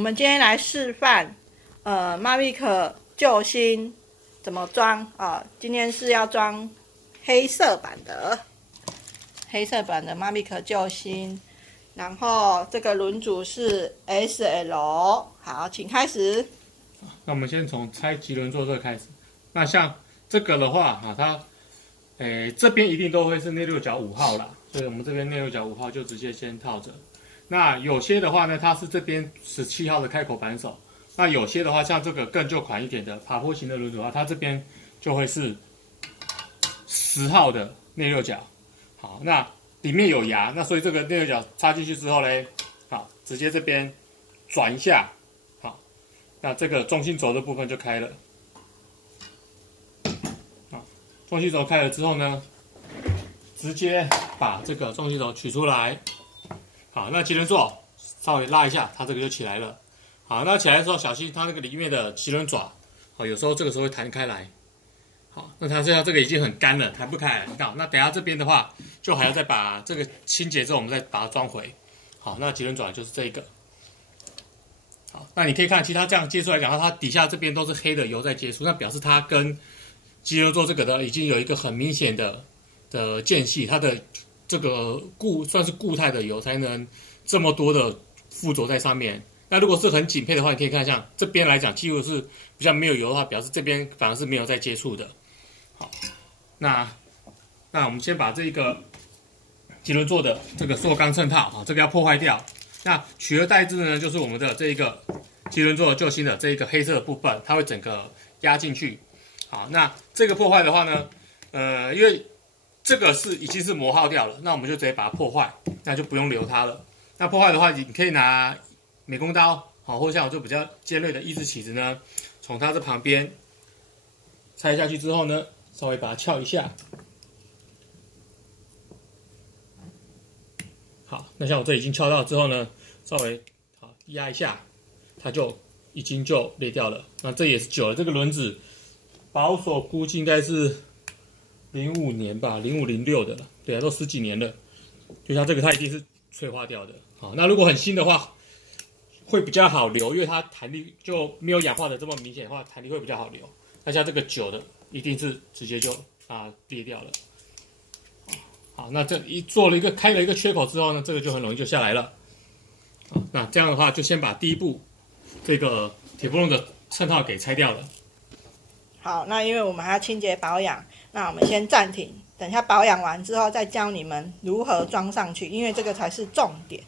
我们今天来示范，Mavic 救星怎么装啊？今天是要装黑色版的Mavic 救星，然后这个轮组是 SL。好，请开始。那我们先从拆棘轮座这个开始。那像这个的话啊，它，这边一定都会是内六角5号啦，所以我们这边内六角5号就直接先套着。那有些的话呢，它是这边17号的开口扳手。那有些的话，像这个更旧款一点的爬坡型的轮组啊，它这边就会是10号的内六角。好，那里面有牙，那所以这个内六角插进去之后嘞，好，直接这边转一下，好，那这个中心轴的部分就开了。好，中心轴开了之后呢，直接把这个中心轴取出来。好，那棘轮座稍微拉一下，它这个就起来了。好，那起来的时候小心它那个里面的棘轮爪，好，有时候这个时候会弹开来。好，那它现在这个已经很干了，弹不开来。好，那等一下这边的话，就还要再把这个清洁之后，我们再把它装回。好，那棘轮爪就是这一个。好，那你可以看，其实它这样接触来讲，它底下这边都是黑的油在接触，那表示它跟棘轮座这个的已经有一个很明显的间隙，它的这个算是固态的油才能这么多的附着在上面。那如果是很紧配的话，你可以看像这边来讲，几乎是比较没有油的话，表示这边反而是没有在接触的。好，那我们先把这个棘轮座的这个塑钢衬套啊，这个要破坏掉。那取而代之的呢，就是我们的这一个棘轮座救星的这一个黑色的部分，它会整个压进去。好，那这个破坏的话呢，因为这个已经是磨耗掉了，那我们就直接把它破坏，那就不用留它了。那破坏的话，你可以拿美工刀，好，或者像我这比较尖锐的益智起子呢，从它这旁边拆下去之后呢，稍微把它撬一下。好，那像我这已经撬到之后呢，稍微好压一下，它就已经裂掉了。那这也是久了，这个轮子保守估计应该是05年吧，05、06的，对啊，都10几年了。就像这个，它一定是脆化掉的。好，那如果很新的话，会比较好留，因为它弹力就没有氧化的这么明显的话，弹力会比较好留。那像这个久的，一定是直接就裂掉了。好，那这开了一个缺口之后呢，这个就很容易就下来了。好，那这样的话，就先把第一步这个铁波龙的衬套给拆掉了。好，那因为我们还要清洁保养，那我们先暂停，等一下保养完之后再教你们如何装上去，因为这个才是重点。